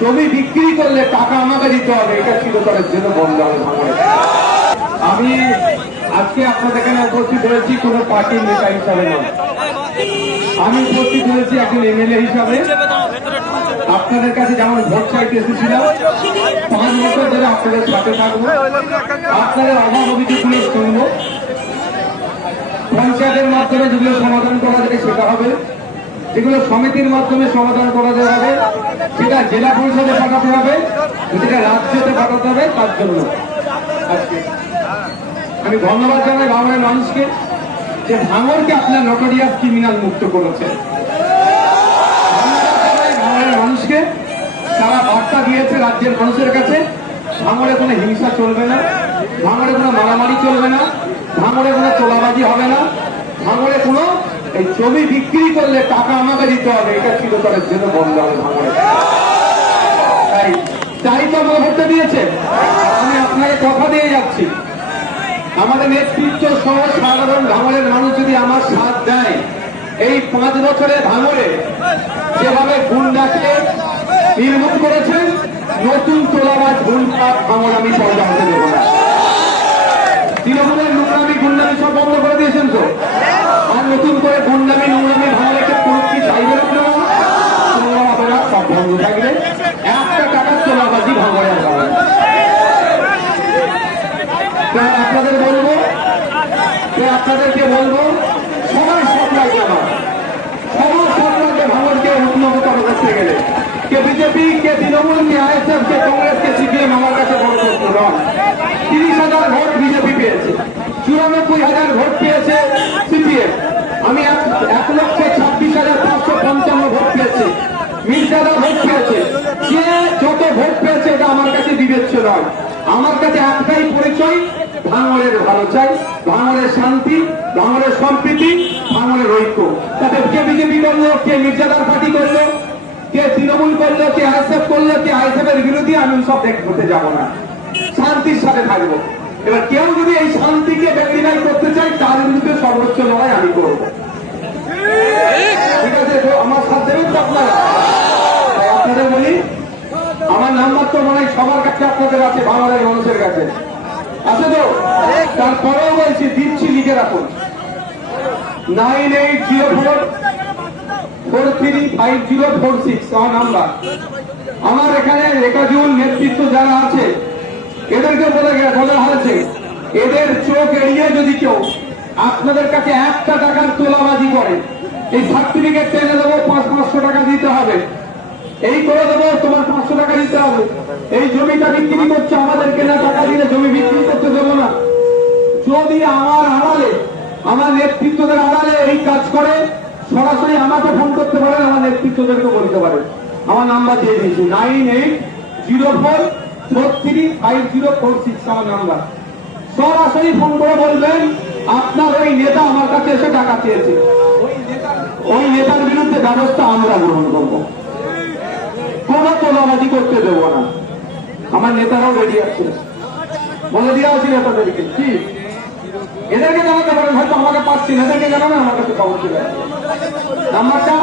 জমি বিক্রি করলে টাকা আমাকে দিতে হবে, এটা চিরতরের জন্য বন্ধ হবে ভাঙড়ে। আমি আজকে আপনাদের এখানে উপস্থিত হয়েছি কোন পার্টির নেতা হিসাবে নয়, আমি উপস্থিত হয়েছি একজন এমএলএ হিসাবে। আপনাদের কাছে যেমন ভোট চাইতে এসেছিলাম, 5 বছর ধরে আপনাদের সাথে থাকবো, আপনাদের অভাব অভিযোগগুলো শুনবো, পঞ্চায়েতের মাধ্যমে যেগুলো সমাধান করা যাবে সেটা হবে, যেগুলো সমিতির মাধ্যমে সমাধান করা যাবে সেটা জেলা পরিষদে পাঠাতে হবে, সেটা রাজ্যতে পাঠাতে হবে। তার জন্য আজকে আমি ধন্যবাদ জানাই ভাঙড়ের মানুষকে যে ভাঙড়কে আপনার নটোরিয়াস ক্রিমিনাল মুক্ত করেছেন। ভাঙড়ের মানুষকে তারা বার্তা দিয়েছে রাজ্যের মানুষের কাছে, ভাঙড়ে কোনো হিংসা চলবে না, ভাঙড়ে কোনো মারামারি চলবে না, ভাঙড়ে কোনো তোলাবাজি হবে না, ভাঙড়ে কোনো এই জমি বিক্রি করলে টাকা আমাকে দিতে হবে, এটা চিরতরের জন্য বন্ধ হবে ভাঙড়ে। তাই তো আমাকে ভোটটা দিয়েছে। আমি আপনাকে কথা দিয়ে যাচ্ছি, আমাদের নেতৃত্ব সহ সাধারণ ভাঙড়ের মানুষ যদি আমার সাথ দেয়, এই 5 বছরে ভাঙড়ে যেভাবে গুন্ডাকে নির্মূল করেছেন, নতুন তোলাবাজ গুন্ডা ভাঙড় আমি পয়দা হতে দেব না। তৃণমূলের নোংরামি গুন্ডামি সব বন্ধ করে দিয়েছেন তো, আর নতুন করে গুন্ডামি নোংরামি ভাঙড়ে কোনো কি চাইবেন আপনারা? সব বন্ধ থাকবে, একটা টাকার তোলাবাজি ভাঙড়ে হবে। আপনাদেরকে বলবো সবার সরকারকে আমার সবার সরকারকে ভাঙড়কে উন্নত করতে গেলে কে বিজেপি, কে তৃণমূল, কে আইএসএফ, কে কংগ্রেস, কে সিপিএম আমার কাছে বড় প্রশ্ন নয়। 30,000 ভোট বিজেপি পেয়েছে, 94,000 ভোট পেয়েছে সিপিএম, আমি 1,26,555 ভোট পেয়েছি, মির্জাদা ভোট পেয়েছে। যে যত ভোট পেয়েছে এটা আমার কাছে বিবেচ্য নয়, আমার কাছে একটাই পরিচয়, ভাঙড়ের ভালো চাই, ভাঙড়ের শান্তি, ভাঙড়ের সম্প্রীতি, ভাঙড়ের ঐক্য। তাতে কে বিজেপি করলো, কে মির্জাদার পার্টি করলো, কে তৃণমূল করলো, কে আইএসএফ করলো, কে আইএসএফ এর বিরোধী, আমি সব করতে যাবো না, শান্তির সাথে থাকবো। এবার কেউ যদি এই শান্তিকে ব্যক্তিরাই করতে চাই, তার বিরুদ্ধে সর্বোচ্চ লড়াই আমি করবো। ঠিক আছে, আমার সাথে দেবেন তো আপনারা? আপনাদের বলি, আমার নাম্বার তো মনে হয় সবার কাছে আপনাদের আছে, ভাঙড়ের মানুষের কাছে আছে তো। তারপরেও বলছি, দিচ্ছি, লিখে রাখুন 9804435046 আমার নাম্বার। আমার এখানে একাধিক নেতৃত্ব যারা আছে এদেরকে বলা হয়েছে, এদের চোখ এড়িয়ে যদি কেউ আপনাদের কাছে একটা টাকার তোলাবাজি করে, এই সার্টিফিকেট টেনে দেবো, 500 টাকা দিতে হবে, এই করে দেবো, তোমার 500 টাকা দিতে হবে, এই জমিটা বিক্রি করছে আমাদেরকে না টাকা দিলে জমি বিক্রি করতে দেবো না। যদি আমার আড়ালে, আমার নেতৃত্বদের আড়ালে এই কাজ করে, সরাসরি আমাকে ফোন করতে পারেন, আমার নেতৃত্বদেরকে বলতে পারেন। আমার নাম্বার দিয়ে দিয়েছি 9804435046 আমার নাম্বার। সরাসরি ফোন করে বলবেন আপনার ওই নেতা আমার কাছে এসে টাকা চেয়েছে, ওই নেতার বিরুদ্ধে ব্যবস্থা আমরা গ্রহণ করবো, কোনো তোলাবাজি করতে দেবো না। আমার নেতারাও রেডি আছে, বলে দেওয়া উচিত নেতাদেরকে। কি এদেরকে জানাতে পারেন, হয়তো আমাকে পাচ্ছি, এদেরকে জানাবেন, আমার কাছে খবর ছিল। নাম্বারটা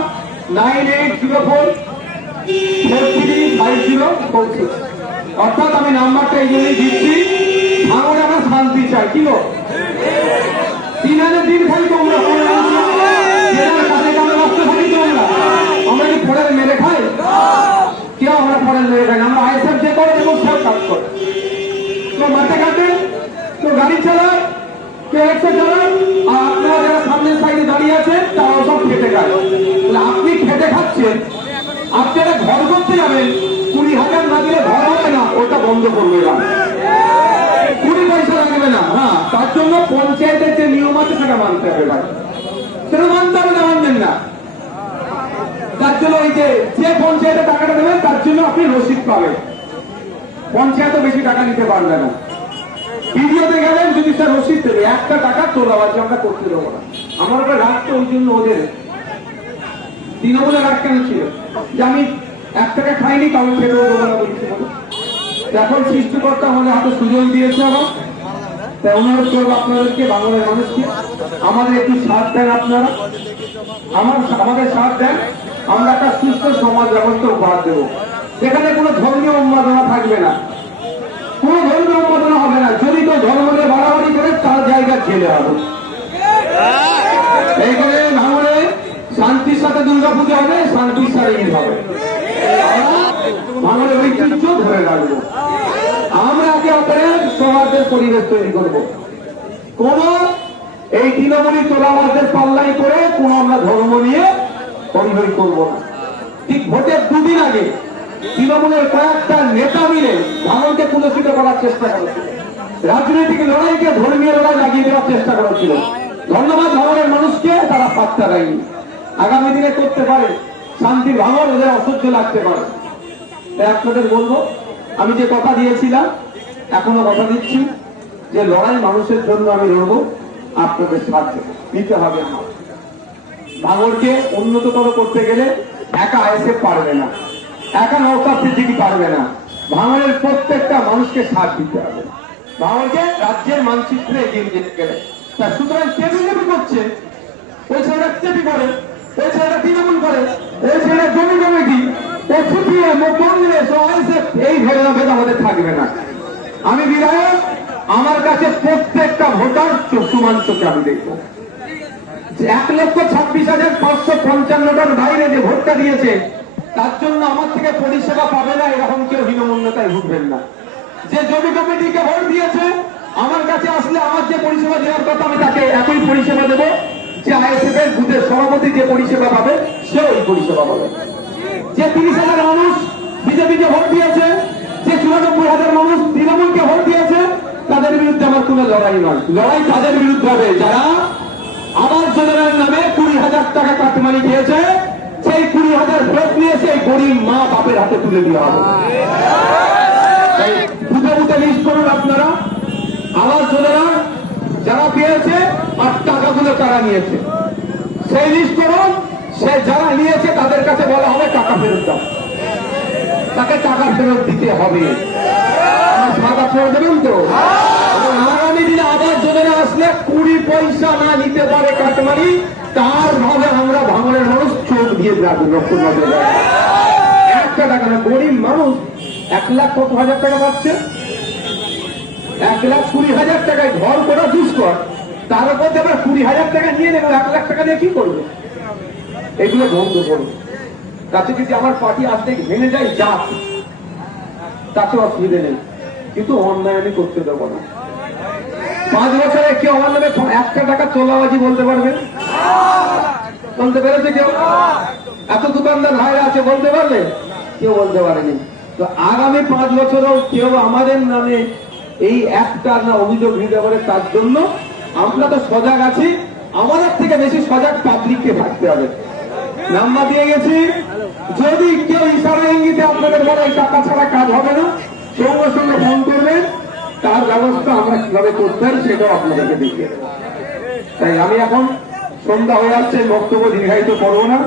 9804435046। অর্থাৎ আমি নাম্বারটা এই জন্যই দিচ্ছি, ভাঙড়ে আমরা শান্তি চাই। কি গো 3 দিন খালি তোমরা আমরা কি ফোড়ের মেরে খাই? কেউ আমরা ফোড়ের মেরে খাই না, আমরা আইএসএফ যে করে এবং সব কাজ করে। কেউ মাঠে কাটে, কেউ গাড়ি চালায়, কেউ রিক্সা চালায়, আর আপনারা যারা সামনের সাইডে দাঁড়িয়ে আছে তারাও সব খেটে খায়। আপনি খেটে খাচ্ছেন, আপনি একটা ঘর করতে যাবেন, 20,000 না দিলে ঘর হবে না, ওটা বন্ধ করবে না, 20 পয়সা লাগবে না। হ্যাঁ, তার জন্য পঞ্চায়েতের যে নিয়ম আছে সেটা মানতে হবে ভাই, সেটা মানতে হবে না, মানবেন না। তার জন্য ওই যে পঞ্চায়েতে টাকাটা দেবেন তার জন্য আপনি রসিদ পাবেন, পঞ্চায়েতও বেশি টাকা নিতে পারবে না। ভিডিওতে গেলেন যদি স্যার রসিদ দেবে, একটা টাকা তোলাবাজি আমরা করতে দেবো না। আমার ওটা রাখতে ওই জন্য ওদের তৃণমূলের রাগ কেন ছিল যে আমি 1 টাকা খাইনি, কারণ খেতেও দেবো না বলছি বলে। এখন সৃষ্টিকর্তা আমাদের হাতে সুযোগ দিয়েছে, আমার তাই অনুরোধ করবো আপনাদেরকে, বাংলার মানুষকে, আমাদের একটু সাথ দেন আপনারা, আমাদের সাথ দেন, আমরা একটা সুস্থ সমাজ ব্যবস্থা উপহার দেবো। এখানে কোনো ধর্মীয় উন্মাদনা থাকবে না, কোনো ধর্মীয় উন্মাদনা হবে না। যদি কেউ ধর্ম নিয়ে বাড়াবাড়ি করে তার জায়গা জেলে হবে। এইখানে ভাঙড়ে শান্তির সাথে দুর্গাপুজো হবে, শান্তির সাথে ঈদ হবে। ভাঙড়ের ঐতিহ্য ধরে রাখবো। আমরা একে অপরের সৌহার্দ্যের পরিবেশ তৈরি করব। কোন এই তৃণমূলী তোলাবাদের পাল্লাই করে কোন আমরা ধর্ম নিয়ে পরিহরি করব না। ঠিক ভোটের দুদিন আগে তৃণমূলের কয়েকটা নেতা মিলে ভাঙড়কে কুলসিত করার চেষ্টা করেছিল, রাজনৈতিক লড়াইকে ধর্মীয় লড়াই লাগিয়ে দেওয়ার চেষ্টা করেছিল। ধন্যবাদ ভাঙড়ের মানুষকে, তারা পাত্তা দেয়নি। আগামী দিনে করতে পারে, শান্তির ভাঙড় ওদের অসহ্য লাগতে পারে। তাই আপনাদের বলবো, আমি যে কথা দিয়েছিলাম এখনো কথা দিচ্ছি, যে লড়াই মানুষের জন্য আমি লড়বো, আপনাদের সাহায্য নিতে হবে। আমার ভাঙড়কে উন্নততর করতে গেলে একা আইএসএফ পারবে না, একা নওশাদ সিদ্দিকী পারবে না। ভাঙড়ের প্রত্যেকটা মানুষকে সাথ দিতে হবে, ভাঙড়কে রাজ্যের মানচিত্রে এগিয়ে যেতে গেলে। সুতরাং কে বিজেপি করছে, ওই ছেলেটা বিজেপি করে, ওই ছেলেটা তৃণমূল করে, ওই ছেলেটা জমি কমিটি, ও সিপিএম, ও কংগ্রেস, ও আইএসএফ, এই ভেদাভেদ আমাদের থাকবে না। আমি বিধায়ক, আমার কাছে প্রত্যেকটা ভোটার সমান চোখে আমি দেখবো। 1,26,555টার বাইরে যে ভোটটা দিয়েছে, তার জন্য আমার থেকে পরিষেবা পাবে না এরকম কেউ হীনমন্যতায় ভুগবেন না। যে জমি কমিটিকে ভোট দিয়েছে, আমার কাছে আসলে আমার যে পরিষেবা দেওয়ার কথা আমি তাকে একই পরিষেবা দেবো। যে আইএসএফ এর বুথের সভাপতি যে পরিষেবা পাবে, সে ওই পরিষেবা পাবে। যে 30,000 মানুষ বিজেপিকে ভোট দিয়েছে, যে 94,000 মানুষ তৃণমূলকে ভোট দিয়েছে, তাদের বিরুদ্ধে আমার কোন লড়াই নয়। লড়াই তাদের বিরুদ্ধে হবে যারা আবাস যোজনার নামে 20,000 টাকা কাটমানি খেয়েছে। সেই 20,000 ভোট নিয়ে সেই গরিব মা বাপের হাতে তুলে দেওয়া হবে। বুথে বুথে লিস্ট করুন আপনারা, আবাস যোজনা যারা পেয়েছে আর টাকাগুলো কারা নিয়েছে সেই লিস্ট করুন। সে যারা নিয়েছে তাদের কাছে বলা হবে টাকা ফেরত দাও, তাকে টাকা ফেরত দিতে হবে। টাকা ফেরত দেবেন তো? আগামী দিনে আবাস যোজনা আসলে 20 পয়সা না নিতে পারে কাটমানি, তার ভাবে আমরা ভাঙড়ের মানুষ চোখ দিয়ে রাখবো, রক্ত নজর রাখবো। একটা টাকা না, গরিব মানুষ 1,00,000 টাকা পাচ্ছে, 1,20,000 টাকায় ঘর করা দুষ্কর, তার উপর আমরা 20,000 টাকা নিয়ে নেবো, 1,00,000 টাকা দিয়ে কি করবো? এগুলো বন্ধ করবো। তাতে যদি আমার পার্টি আসতে ভেঙে যায় যাক, তাতে অসুবিধে নেই, কিন্তু অন্যায় আমি করতে দেবো না। 5 বছরে কেউ আমার নামে 1 টাকা তোলাবাজি বলতে পারবে? বলতে পেরেছে কেউ? এত দোকানদার ভাইরা আছে, বলতে পারলে? কেউ বলতে পারেনি। তো আগামী 5 বছরেও কেউ আমাদের নামে এই একটা না অভিযোগ নিতে পারে, তার জন্য আমরা তো সজাগ আছি। আমাদের থেকে বেশি সজাগ পাবলিককে থাকতে হবে। নাম্বার দিয়ে গেছি, যদি কেউ ইশারা ইঙ্গিতে আপনাদের বলে টাকা ছাড়া কাজ হবে না, সঙ্গে সঙ্গে ফোন করবেন, তার ব্যবস্থা আমরা কিভাবে করতে হয় সেটাও আপনাদেরকে দেখিয়ে দেবো। তাই আমি এখন সন্ধ্যা হয়ে আসছে, বক্তব্য দীর্ঘায়িত করবো না।